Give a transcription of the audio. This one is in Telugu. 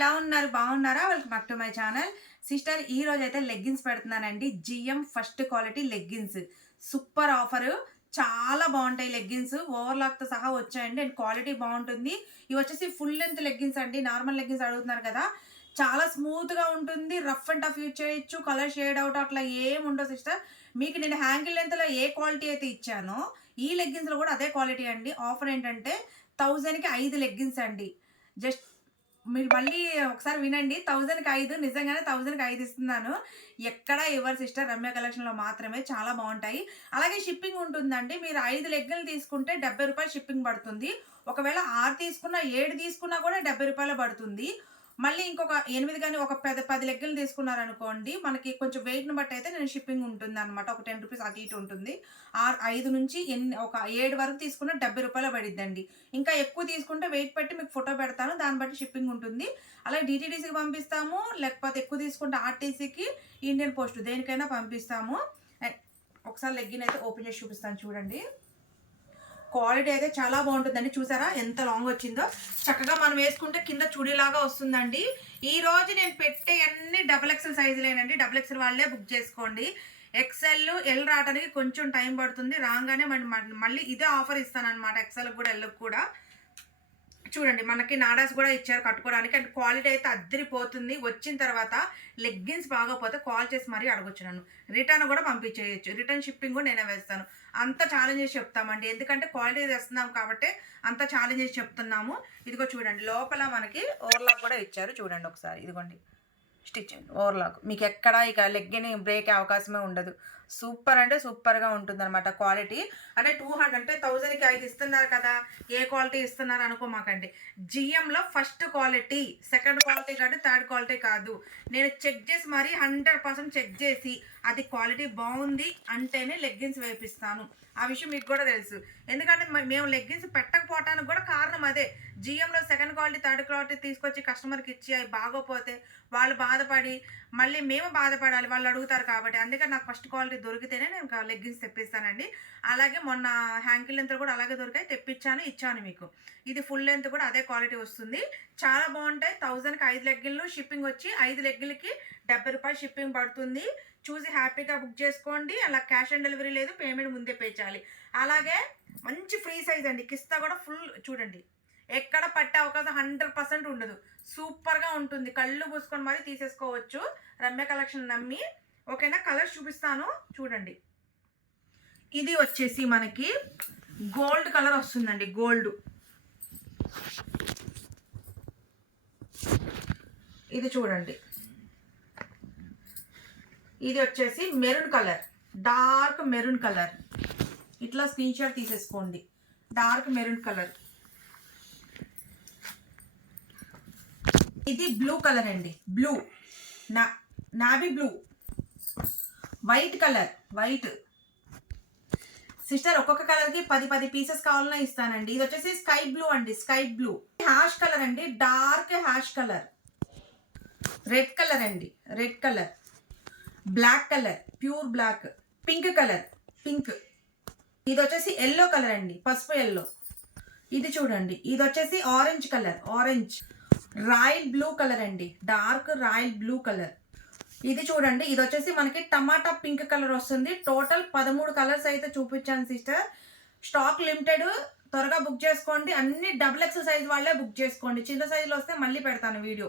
ఎలా ఉన్నారు? బాగున్నారా? Welcome back to my channel. Sister ఈ రోజు అయితే లెగ్గిన్స్ పెడుతున్నానండి. GM first quality leggings. Super offer. చాలా బాగుంటాయి లెగ్గిన్స్. ఓవర్లాక్తో సహా వచ్చాయండి. అండ్ క్వాలిటీ బాగుంటుంది. ఇవి వచ్చేసి ఫుల్ లెంత్ లెగ్గిన్స్ అండి. నార్మల్ లెగ్గిన్స్ అడుగుతున్నారు కదా. చాలా స్మూత్గా ఉంటుంది. రఫ్ అండ్ టఫ్ యూజ్ చేయొచ్చు. కలర్ షేడ్ అవుట్ అట్లా ఏం సిస్టర్. మీకు నేను హ్యాంగిల్ లెంత్లో ఏ క్వాలిటీ అయితే ఇచ్చానో ఈ లెగ్గిన్స్లో కూడా అదే క్వాలిటీ అండి. ఆఫర్ ఏంటంటే థౌజండ్కి ఐదు లెగ్గిన్స్ అండి. జస్ట్ మీరు మళ్ళీ ఒకసారి వినండి. థౌజండ్కి ఐదు నిజంగానే థౌజండ్కి ఐదు ఇస్తున్నాను. ఎక్కడ ఎవరి సిస్టర్ రమ్య కలెక్షన్లో మాత్రమే చాలా బాగుంటాయి. అలాగే షిప్పింగ్ ఉంటుందండి. మీరు ఐదు లెగ్గలు తీసుకుంటే డెబ్బై రూపాయలు షిప్పింగ్ పడుతుంది. ఒకవేళ ఆరు తీసుకున్నా ఏడు తీసుకున్నా కూడా డెబ్బై రూపాయలు పడుతుంది. మళ్ళీ ఇంకొక ఎనిమిది కానీ ఒక పెద్ద పది లెగ్గలు తీసుకున్నారనుకోండి మనకి కొంచెం వెయిట్ని బట్టి అయితే నేను షిప్పింగ్ ఉంటుంది అనమాట ఒక టెన్ రూపీస్ అటు ఇటు ఉంటుంది. ఆరు ఐదు నుంచి ఎన్ని ఒక ఏడు వరకు తీసుకున్న డెబ్బై రూపాయలు పడిద్దండి. ఇంకా ఎక్కువ తీసుకుంటే వెయిట్ పెట్టి మీకు ఫోటో పెడతాను. దాన్ని బట్టి షిప్పింగ్ ఉంటుంది. అలాగే డిటీడీసీకి పంపిస్తాము. లేకపోతే ఎక్కువ తీసుకుంటే ఆర్టీసీకి ఇండియన్ పోస్ట్ దేనికైనా పంపిస్తాము. ఒకసారి లెగ్గిన్ అయితే ఓపెన్ చేసి చూపిస్తాను చూడండి. క్వాలిటీ అయితే చాలా బాగుంటుందండి. చూసారా? ఎంత లాంగ్ వచ్చిందో. చక్కగా మనం వేసుకుంటే కింద చుడిలాగా వస్తుందండి. ఈ రోజు నేను పెట్టే అన్ని డబుల్ ఎక్సెల్ సైజులేనండి డబుల్ ఎక్సెల్ వాళ్ళే బుక్ చేసుకోండి. ఎక్సెల్ ఎల్ రావడానికి కొంచెం టైం పడుతుంది. రాగానే మళ్ళీ ఇదే ఆఫర్ ఇస్తాను అనమాట ఎక్సెల్ కూడా ఎల్కి కూడా. చూడండి మనకి నాడాస్ కూడా ఇచ్చారు కట్టుకోవడానికి. అండ్ క్వాలిటీ అయితే అద్దరిపోతుంది. వచ్చిన తర్వాత లెగ్గిన్స్ బాగోపోతే కాల్ చేసి మరీ అడగొచ్చు నన్ను. రిటర్న్ కూడా పంపించేయచ్చు. రిటర్న్ షిప్పింగ్ కూడా నేనే వేస్తాను. అంత ఛాలెంజెస్ చెప్తామండి. ఎందుకంటే క్వాలిటీ తెస్తున్నాం కాబట్టి అంత ఛాలెంజెస్ చెప్తున్నాము. ఇదిగో చూడండి లోపల మనకి ఓవర్లాక్ కూడా ఇచ్చారు. చూడండి ఒకసారి ఇదిగోండి. స్టిచ్ ఓవర్లాక్ మీకు ఎక్కడ ఇక లెగ్గిని బ్రేక్ అవకాశమే ఉండదు. సూపర్ అంటే సూపర్గా ఉంటుంది అనమాట క్వాలిటీ. అంటే టూ హండ్రెడ్ అంటే థౌజండ్కి ఐదు ఇస్తున్నారు కదా ఏ క్వాలిటీ ఇస్తున్నారు అనుకోమాకండి జిఎంలో ఫస్ట్ క్వాలిటీ సెకండ్ క్వాలిటీ కాదు థర్డ్ క్వాలిటీ కాదు. నేను చెక్ చేసి మరీ హండ్రెడ్ పర్సెంట్ చెక్ చేసి అది క్వాలిటీ బాగుంది అంటేనే లెగ్గిన్స్ వేపిస్తాను. ఆ విషయం మీకు కూడా తెలుసు. ఎందుకంటే మేము లెగ్గిన్స్ పెట్టకపోవటానికి కూడా కారణం అదే. జిఎంలో సెకండ్ క్వాలిటీ థర్డ్ క్వాలిటీ తీసుకొచ్చి కస్టమర్కి ఇచ్చి అవి బాగోపోతే వాళ్ళు బాధపడి మళ్ళీ మేము బాధపడాలి వాళ్ళు అడుగుతారు కాబట్టి. అందుకని నాకు ఫస్ట్ క్వాలిటీ దొరికితేనే నేను లెగ్గిన్స్ తెప్పిస్తానండి. అలాగే మొన్న హ్యాంకిల్ లెంత్ కూడా అలాగే దొరికాయి. తెప్పించాను ఇచ్చాను మీకు. ఇది ఫుల్ లెంత్ కూడా అదే క్వాలిటీ వస్తుంది. చాలా బాగుంటాయి. థౌజండ్కి ఐదు లెగ్గిన్లు షిప్పింగ్ వచ్చి ఐదు లెగ్గిళ్ళకి డెబ్బై రూపాయలు షిప్పింగ్ పడుతుంది. చూసి హ్యాపీగా బుక్ చేసుకోండి. అలా క్యాష్ ఆన్ డెలివరీ లేదు. పేమెంట్ ముందే పే చేయాలి. అలాగే మంచి ఫ్రీ సైజ్ అండి. కిస్తా కూడా ఫుల్ చూడండి. ఎక్కడ పట్టే అవకాశం హండ్రెడ్ పర్సెంట్ ఉండదు. సూపర్గా ఉంటుంది. కళ్ళు పూసుకొని మరీ తీసేసుకోవచ్చు. రమ్య కలెక్షన్ నమ్మి ఓకేనా? కలర్స్ చూపిస్తాను. చూడండి. ఇది వచ్చేసి మనకి గోల్డ్ కలర్ వస్తుందండి గోల్డ్. ఇది చూడండి. ఇది వచ్చేసి maroon colour dark maroon colour. ఇట్లా స్క్రీన్ షాట్ తీసేసుకోండి. Dark maroon colour. ఇది బ్లూ కలర్ అండి బ్లూ. నా navy blue. White colour white sister ఒక్కొక్క కలర్కి పది పది పీసెస్ కావాలన్నా ఇస్తానండి. ఇది వచ్చేసి స్కై బ్లూ అండి స్కై బ్లూ హ్యాష్ కలర్ అండి dark ash colour red colour అండి red colour black colour pure black pink colour pink ఇది వచ్చేసి ఎల్లో కలర్ అండి పసుపు ఎల్లో ఇది చూడండి ఇది వచ్చేసి orange colour orange royal blue colour అండి డార్క్ రాయల్ బ్లూ కలర్ ఇది చూడండి ఇది వచ్చేసి మనకి టమాటా పింక్ కలర్ వస్తుంది. టోటల్ పదమూడు కలర్స్ అయితే చూపించాను సిస్టర్. స్టాక్ లిమిటెడ్ త్వరగా బుక్ చేసుకోండి. అన్ని డబుల్ ఎక్స్ సైజ్ వాళ్ళే బుక్ చేసుకోండి. చిన్న సైజులో వస్తే మళ్ళీ పెడతాను వీడియో.